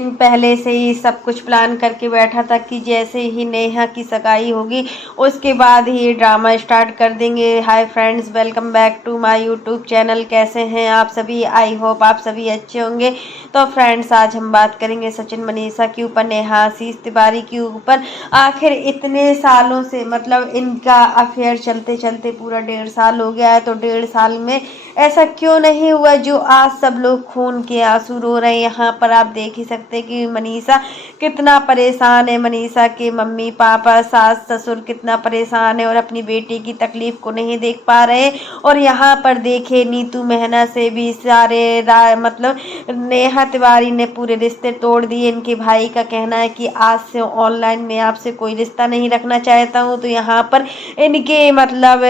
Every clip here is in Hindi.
दिन पहले से ही सब कुछ प्लान करके बैठा था कि जैसे ही नेहा की सगाई होगी उसके बाद ही ड्रामा स्टार्ट कर देंगे। Hi friends, welcome back to my YouTube channel. कैसे हैं आप सभी? आई होप आप सभी अच्छे होंगे। तो फ्रेंड्स, आज हम बात करेंगे सचिन मनीषा के ऊपर, नेहा आशीष तिवारी के ऊपर। आखिर इतने सालों से मतलब इनका अफेयर चलते चलते पूरा 1.5 साल हो गया है, तो 1.5 साल में ऐसा क्यों नहीं हुआ जो आज सब लोग खून के आंसू रो रहे हैं। यहाँ पर आप देख ही सकते हैं कि मनीषा कितना परेशान है, मनीषा के मम्मी पापा सास ससुर कितना परेशान है और अपनी बेटी की तकलीफ को नहीं देख पा रहे। और यहाँ पर देखे नीतू मेहना से भी सारे मतलब नेहा तिवारी ने पूरे रिश्ते तोड़ दिए। इनके भाई का कहना है कि आज से ऑनलाइन में आपसे कोई रिश्ता नहीं रखना चाहता हूँ। तो यहाँ पर इनके मतलब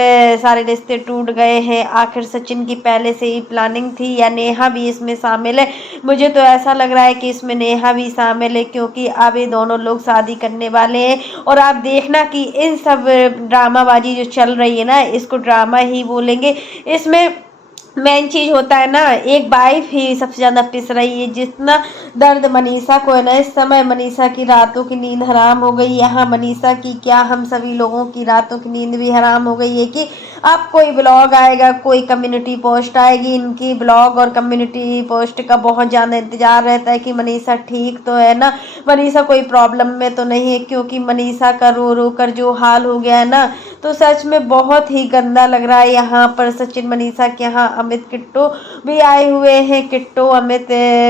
सारे रिश्ते टूट गए हैं। आखिर सचिन की पहले से ही प्लानिंग थी या नेहा भी इसमें शामिल है? मुझे तो ऐसा लग रहा है कि इसमें नेहा भी शामिल है, क्योंकि अब ये दोनों लोग शादी करने वाले हैं। और आप देखना कि इन सब ड्रामाबाजी जो चल रही है ना, इसको ड्रामा ही बोलेंगे। इसमें मेन चीज होता है ना, एक वाइफ ही सबसे ज्यादा पिस रही है। जितना दर्द मनीषा को है ना इस समय, मनीषा की रातों की नींद हराम हो गई। यहाँ मनीषा की क्या, हम सभी लोगों की रातों की नींद भी हराम हो गई है कि अब कोई ब्लॉग आएगा, कोई कम्युनिटी पोस्ट आएगी। इनकी ब्लॉग और कम्युनिटी पोस्ट का बहुत ज़्यादा इंतजार रहता है कि मनीषा ठीक तो है ना, मनीषा कोई प्रॉब्लम में तो नहीं है। क्योंकि मनीषा का रो रो कर जो हाल हो गया है ना, तो सच में बहुत ही गंदा लग रहा है। यहाँ पर सचिन मनीषा के यहाँ अमित किट्टू भी आए हुए हैं। किट्टू अमित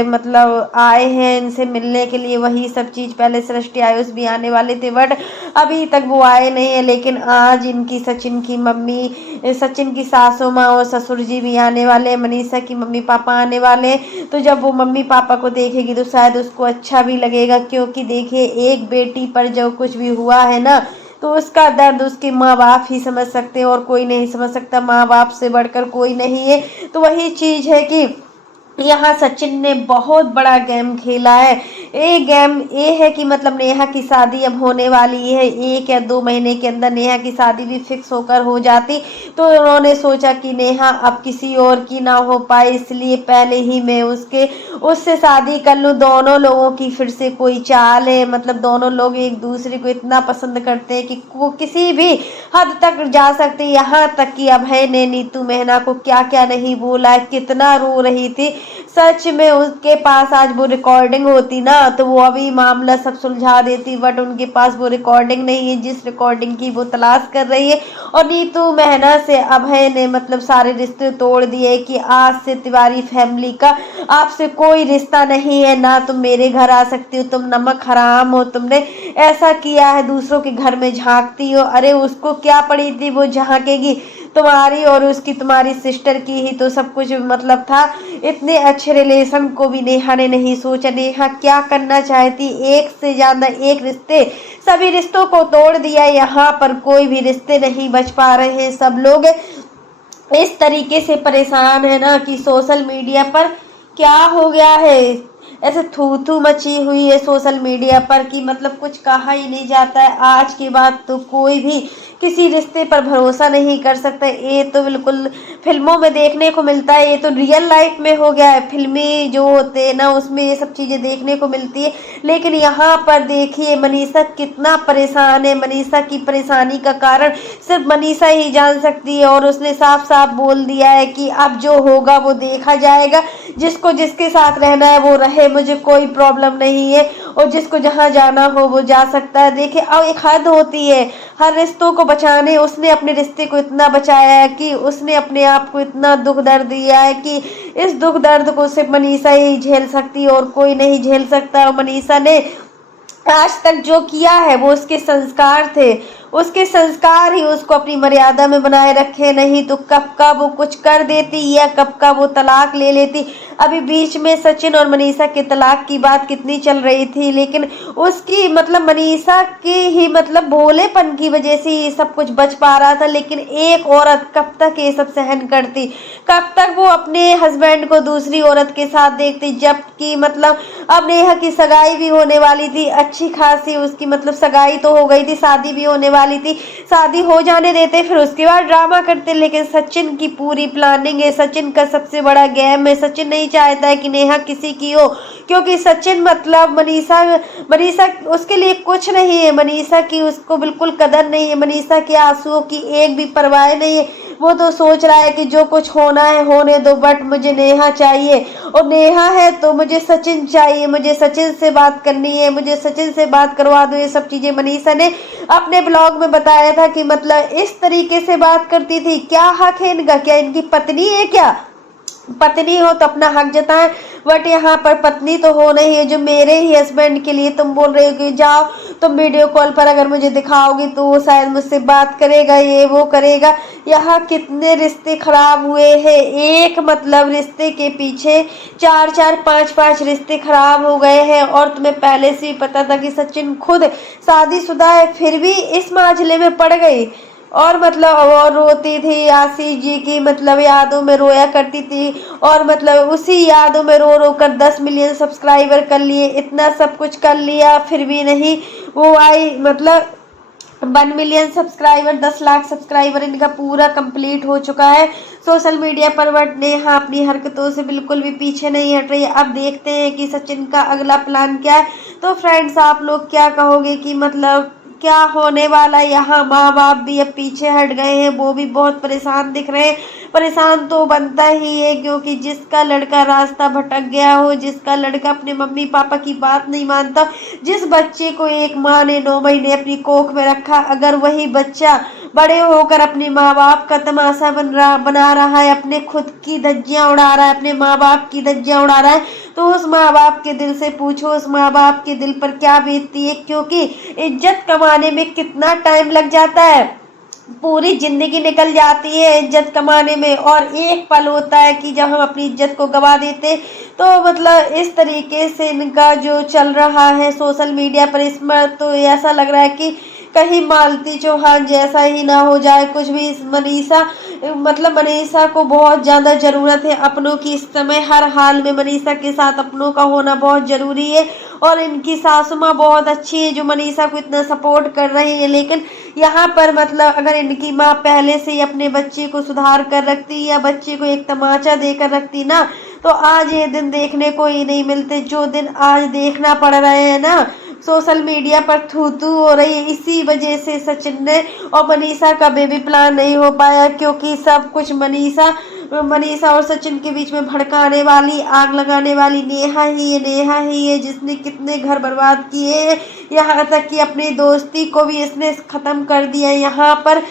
मतलब आए हैं इनसे मिलने के लिए। वही सब चीज़ पहले सृष्टि आयुष भी आने वाले थे, बट अभी तक वो आए नहीं है। लेकिन आज इनकी सचिन की मम्मी, सचिन की सासू माँ और ससुर जी भी आने वाले हैं। मनीषा की मम्मी पापा आने वाले हैं। तो जब वो मम्मी पापा को देखेगी तो शायद उसको अच्छा भी लगेगा। क्योंकि देखिए, एक बेटी पर जो कुछ भी हुआ है ना, तो उसका दर्द उसके माँ बाप ही समझ सकते हैं और कोई नहीं समझ सकता। माँ बाप से बढ़कर कोई नहीं है। तो वही चीज़ है कि यहाँ सचिन ने बहुत बड़ा गेम खेला है। ये गेम ये है कि मतलब नेहा की शादी अब होने वाली है। 1 या 2 महीने के अंदर नेहा की शादी भी फिक्स होकर हो जाती, तो उन्होंने सोचा कि नेहा अब किसी और की ना हो पाए, इसलिए पहले ही मैं उससे शादी कर लूँ। दोनों लोगों की फिर से कोई चाल है, मतलब दोनों लोग एक दूसरे को इतना पसंद करते हैं कि वो किसी भी हद तक जा सकते। यहाँ तक कि अभय ने नीतू मेहना को क्या क्या नहीं बोला, कितना रो रही थी। सच में उसके पास आज वो रिकॉर्डिंग होती ना, तो वो अभी मामला सब सुलझा देती। बट उनके पास वो रिकॉर्डिंग नहीं है जिस रिकॉर्डिंग की वो तलाश कर रही है। और नीतू मेहना से अभय ने मतलब सारे रिश्ते तोड़ दिए कि आज से तिवारी फैमिली का आपसे कोई रिश्ता नहीं है, ना तुम मेरे घर आ सकती हो, तुम नमक हराम हो, तुमने ऐसा किया है, दूसरों के घर में झांकती हो। अरे उसको क्या पड़ी थी, वो झांकेगी? तुम्हारी और उसकी, तुम्हारी सिस्टर की ही तो सब कुछ मतलब था। इतने अच्छे रिलेशन को भी नेहा ने नहीं सोचा। नेहा क्या करना चाहती, एक से ज्यादा एक रिश्ते, सभी रिश्तों को तोड़ दिया। यहाँ पर कोई भी रिश्ते नहीं बच पा रहे हैं। सब लोग इस तरीके से परेशान है ना कि सोशल मीडिया पर क्या हो गया है, ऐसे थू थू मची हुई है सोशल मीडिया पर कि मतलब कुछ कहा ही नहीं जाता है। आज के बाद तो कोई भी किसी रिश्ते पर भरोसा नहीं कर सकता। ये तो बिल्कुल फिल्मों में देखने को मिलता है, ये तो रियल लाइफ में हो गया है। फिल्मी जो होते हैं ना, उसमें ये सब चीज़ें देखने को मिलती है। लेकिन यहाँ पर देखिए मनीषा कितना परेशान है। मनीषा की परेशानी का कारण सिर्फ मनीषा ही जान सकती है। और उसने साफ साफ बोल दिया है कि अब जो होगा वो देखा जाएगा, जिसको जिसके साथ रहना है वो रहे, मुझे कोई प्रॉब्लम नहीं है। और जिसको जहाँ जाना हो वो जा सकता है। देखिए, अब एक हद होती है हर रिश्तों को बचाने। उसने अपने रिश्ते को इतना बचाया है कि उसने अपने आप को इतना दुख दर्द दिया है कि इस दुख दर्द को सिर्फ मनीषा ही झेल सकती है और कोई नहीं झेल सकता। और मनीषा ने आज तक जो किया है वो उसके संस्कार थे, उसके संस्कार ही उसको अपनी मर्यादा में बनाए रखे। नहीं तो कब का वो कुछ कर देती या कब का वो तलाक ले लेती। अभी बीच में सचिन और मनीषा के तलाक की बात कितनी चल रही थी, लेकिन उसकी मतलब मनीषा की ही मतलब भोलेपन की वजह से ये सब कुछ बच पा रहा था। लेकिन एक औरत कब तक ये सब सहन करती, कब तक वो अपने हस्बैंड को दूसरी औरत के साथ देखती। जबकि मतलब अब नेहा की सगाई भी होने वाली थी, अच्छी खासी उसकी मतलब सगाई तो हो गई थी, शादी भी होने वाली वाली थी, शादी हो जाने देते फिर उसके बाद ड्रामा करते। लेकिन सचिन की पूरी प्लानिंग है, सचिन का सबसे बड़ा गेम है। सचिन नहीं चाहता है कि नेहा किसी की हो, क्योंकि सचिन मतलब मनीषा मनीषा उसके लिए कुछ नहीं है। मनीषा की उसको बिल्कुल कदर नहीं है, मनीषा के आंसुओं की एक भी परवाह नहीं है। वो तो सोच रहा है कि जो कुछ होना है होने दो, बट मुझे नेहा चाहिए, और नेहा है तो मुझे सचिन चाहिए, मुझे सचिन से बात करनी है, मुझे सचिन से बात करवा दो। ये सब चीजें मनीषा ने अपने ब्लॉग में बताया था कि मतलब इस तरीके से बात करती थी। क्या हक है इनका? क्या इनकी पत्नी है क्या? पत्नी हो तो अपना हक जताएं, बट यहाँ पर पत्नी तो हो नहीं है। जो मेरे ही हस्बैंड के लिए तुम बोल रहे हो कि जाओ तुम वीडियो कॉल पर अगर मुझे दिखाओगी तो वो शायद मुझसे बात करेगा, ये वो करेगा। यहाँ कितने रिश्ते खराब हुए हैं, एक मतलब रिश्ते के पीछे चार चार पांच पांच रिश्ते खराब हो गए हैं। और तुम्हें पहले से ही पता था कि सचिन खुद शादीशुदा है, फिर भी इस मामले में पड़ गई। और मतलब और रोती थी, आशीष जी की मतलब यादों में रोया करती थी, और मतलब उसी यादों में रो रो कर 10 मिलियन सब्सक्राइबर कर लिए, इतना सब कुछ कर लिया, फिर भी नहीं वो आई। मतलब 1 मिलियन सब्सक्राइबर, 10 लाख सब्सक्राइबर इनका पूरा कंप्लीट हो चुका है सोशल मीडिया पर। बट नेहा अपनी हरकतों से बिल्कुल भी पीछे नहीं हट रही है। अब देखते हैं कि सचिन का अगला प्लान क्या है। तो फ्रेंड्स आप लोग क्या कहोगे कि मतलब क्या होने वाला है? यहाँ माँ बाप भी अब पीछे हट गए हैं, वो भी बहुत परेशान दिख रहे हैं। परेशान तो बनता ही है, क्योंकि जिसका लड़का रास्ता भटक गया हो, जिसका लड़का अपने मम्मी पापा की बात नहीं मानता, जिस बच्चे को एक माँ ने 9 महीने अपनी कोख में रखा, अगर वही बच्चा बड़े होकर अपने माँ बाप का तमाशा बना रहा है, अपने खुद की धज्जियां उड़ा रहा है, अपने माँ बाप की धज्जियां उड़ा रहा है, तो उस माँ बाप के दिल से पूछो, उस माँ बाप के दिल पर क्या बीतती है। क्योंकि इज्जत कमाने में कितना टाइम लग जाता है, पूरी जिंदगी निकल जाती है इज्जत कमाने में, और एक पल होता है कि जब हम अपनी इज्जत को गवा देते। तो मतलब इस तरीके से इनका जो चल रहा है सोशल मीडिया पर, इसमें तो ऐसा लग रहा है कि कहीं मालती चौहान जैसा ही ना हो जाए कुछ भी। मनीषा मतलब मनीषा को बहुत ज्यादा जरूरत है अपनों की इस समय, हर हाल में मनीषा के साथ अपनों का होना बहुत जरूरी है। और इनकी सासू माँ बहुत अच्छी है जो मनीषा को इतना सपोर्ट कर रही है। लेकिन यहाँ पर मतलब अगर इनकी माँ पहले से ही अपने बच्चे को सुधार कर रखती या बच्चे को एक तमाचा देकर रखती ना, तो आज ये दिन देखने को ही नहीं मिलते जो दिन आज देखना पड़ रहे हैं ना। सोशल मीडिया पर थू थू हो रही है, इसी वजह से सचिन ने और मनीषा का बेबी प्लान नहीं हो पाया, क्योंकि सब कुछ मनीषा और सचिन के बीच में भड़काने वाली, आग लगाने वाली नेहा ही है जिसने कितने घर बर्बाद किए हैं। यहाँ तक कि अपनी दोस्ती को भी इसने खत्म कर दिया। यहाँ पर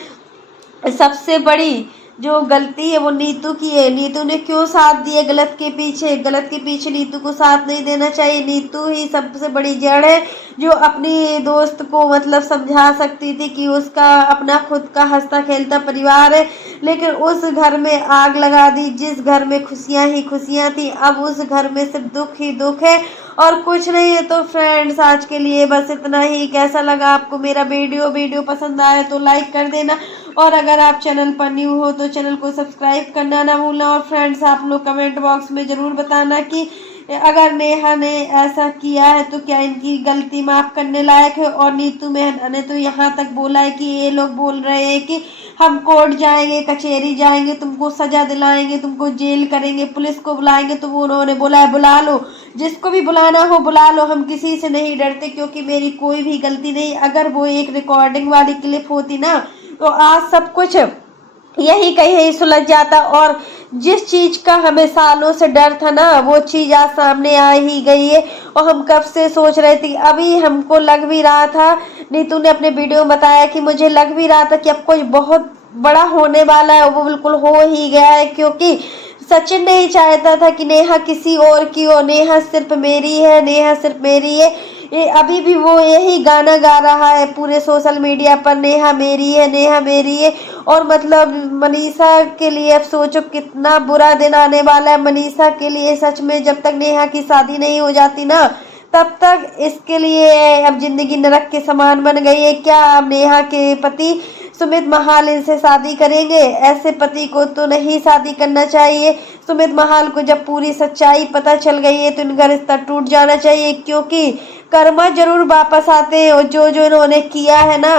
सबसे बड़ी जो गलती है वो नीतू की है। नीतू ने क्यों साथ दिया गलत के पीछे? गलत के पीछे नीतू को साथ नहीं देना चाहिए। नीतू ही सबसे बड़ी जड़ है जो अपनी दोस्त को मतलब समझा सकती थी कि उसका अपना खुद का हंसता खेलता परिवार है, लेकिन उस घर में आग लगा दी जिस घर में खुशियां ही खुशियां थी। अब उस घर में सिर्फ दुख ही दुख है और कुछ नहीं है। तो फ्रेंड्स आज के लिए बस इतना ही। कैसा लगा आपको मेरा वीडियो पसंद आया तो लाइक कर देना, और अगर आप चैनल पर न्यू हो तो चैनल को सब्सक्राइब करना ना भूलना। और फ्रेंड्स आप लोग कमेंट बॉक्स में ज़रूर बताना कि अगर नेहा ने ऐसा किया है तो क्या इनकी गलती माफ़ करने लायक है। और नीतू मेहना ने तो यहाँ तक बोला है कि ये लोग बोल रहे हैं कि हम कोर्ट जाएंगे, कचहरी जाएंगे, तुमको सजा दिलाएंगे, तुमको जेल करेंगे, पुलिस को बुलाएंगे। तो वो उन्होंने बोला है बुला लो, जिसको भी बुलाना हो बुला लो, हम किसी से नहीं डरते, क्योंकि मेरी कोई भी गलती नहीं। अगर वो एक रिकॉर्डिंग वाली क्लिप होती ना तो आज सब कुछ यही कहीं सुलझ जाता। और जिस चीज का हमें सालों से डर था ना वो चीज आज सामने आ ही गई है, और हम कब से सोच रहे थे। अभी हमको लग भी रहा था, नीतू ने अपने वीडियो में बताया कि मुझे लग भी रहा था कि अब कुछ बहुत बड़ा होने वाला है, वो बिल्कुल हो ही गया है। क्योंकि सचिन नहीं चाहता था कि नेहा किसी और की हो, नेहा सिर्फ मेरी है, नेहा सिर्फ मेरी है। ये अभी भी वो यही गाना गा रहा है पूरे सोशल मीडिया पर, नेहा मेरी है, नेहा मेरी है। और मतलब मनीषा के लिए अब सोचो कितना बुरा दिन आने वाला है मनीषा के लिए। सच में जब तक नेहा की शादी नहीं हो जाती ना तब तक इसके लिए अब जिंदगी नरक के समान बन गई है। क्या अब नेहा के पति सुमित महाल इनसे शादी करेंगे? ऐसे पति को तो नहीं शादी करना चाहिए। सुमित महाल को जब पूरी सच्चाई पता चल गई है तो इनका रिश्ता टूट जाना चाहिए, क्योंकि कर्मा जरूर वापस आते हैं, और जो जो इन्होंने किया है ना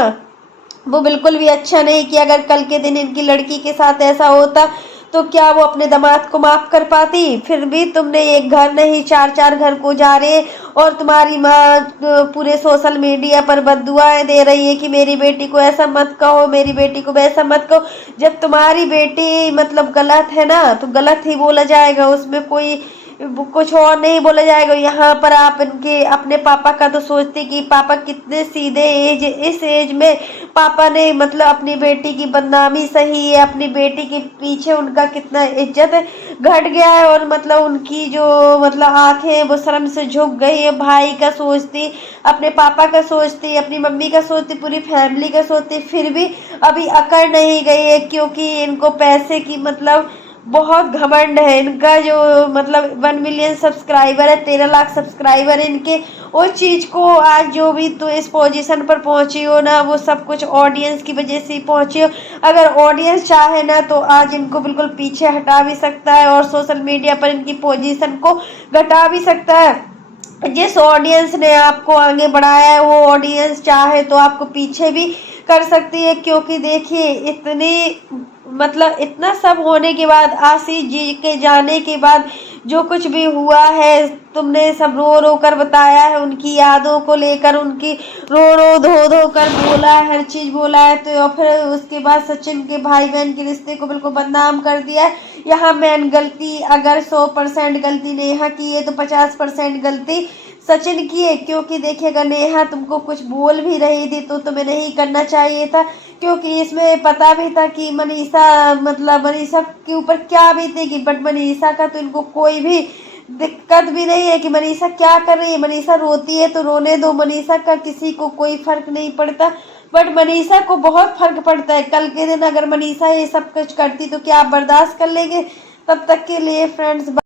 वो बिल्कुल भी अच्छा नहीं कि अगर कल के दिन इनकी लड़की के साथ ऐसा होता तो क्या वो अपने दामाद को माफ कर पाती। फिर भी तुमने एक घर नहीं 4-4 घर को जा रहे, और तुम्हारी माँ पूरे सोशल मीडिया पर बद्दुआएं दे रही है कि मेरी बेटी को ऐसा मत कहो, मेरी बेटी को वैसा मत कहो। जब तुम्हारी बेटी मतलब गलत है ना तो गलत ही बोला जाएगा, उसमें कोई कुछ और नहीं बोला जाएगा। यहाँ पर आप इनके अपने पापा का तो सोचते कि पापा कितने सीधे एज, इस एज में पापा ने मतलब अपनी बेटी की बदनामी सही है, अपनी बेटी के पीछे उनका कितना इज्जत घट गया है, और मतलब उनकी जो मतलब आंखें वो शर्म से झुक गई है। भाई का सोचती, अपने पापा का सोचती, अपनी मम्मी का सोचती, पूरी फैमिली का सोचती, फिर भी अभी अकड़ नहीं गई है, क्योंकि इनको पैसे की मतलब बहुत घमंड है। इनका जो मतलब 1 मिलियन सब्सक्राइबर है, 13 लाख सब्सक्राइबर है इनके। उस चीज को आज जो भी तो इस पोजीशन पर पहुंची हो ना, वो सब कुछ ऑडियंस की वजह से ही पहुंची हो। अगर ऑडियंस चाहे ना तो आज इनको बिल्कुल पीछे हटा भी सकता है, और सोशल मीडिया पर इनकी पोजीशन को घटा भी सकता है। जिस ऑडियंस ने आपको आगे बढ़ाया है वो ऑडियंस चाहे तो आपको पीछे भी कर सकती है, क्योंकि देखिए इतनी मतलब इतना सब होने के बाद, आशीष जी के जाने के बाद जो कुछ भी हुआ है, तुमने सब रो रो कर बताया है, उनकी यादों को लेकर उनकी रो रो धो धो कर बोला है, हर चीज बोला है। तो फिर उसके बाद सचिन के भाई बहन के रिश्ते को बिल्कुल बदनाम कर दिया है। यहाँ मेन गलती अगर 100% गलती नेहा की है तो 50% गलती सचिन की है, क्योंकि देखिए अगर नेहा तुमको कुछ बोल भी रही थी तो तुम्हें नहीं करना चाहिए था, क्योंकि इसमें पता भी था कि मनीषा मतलब मनीषा के ऊपर क्या बीतेगी। बट मनीषा का तो इनको कोई भी दिक्कत भी नहीं है कि मनीषा क्या कर रही है। मनीषा रोती है तो रोने दो, मनीषा का किसी को कोई फर्क नहीं पड़ता, बट मनीषा को बहुत फर्क पड़ता है। कल के दिन अगर मनीषा ये सब कुछ करती तो क्या आप बर्दाश्त कर लेंगे। तब तक के लिए फ्रेंड्स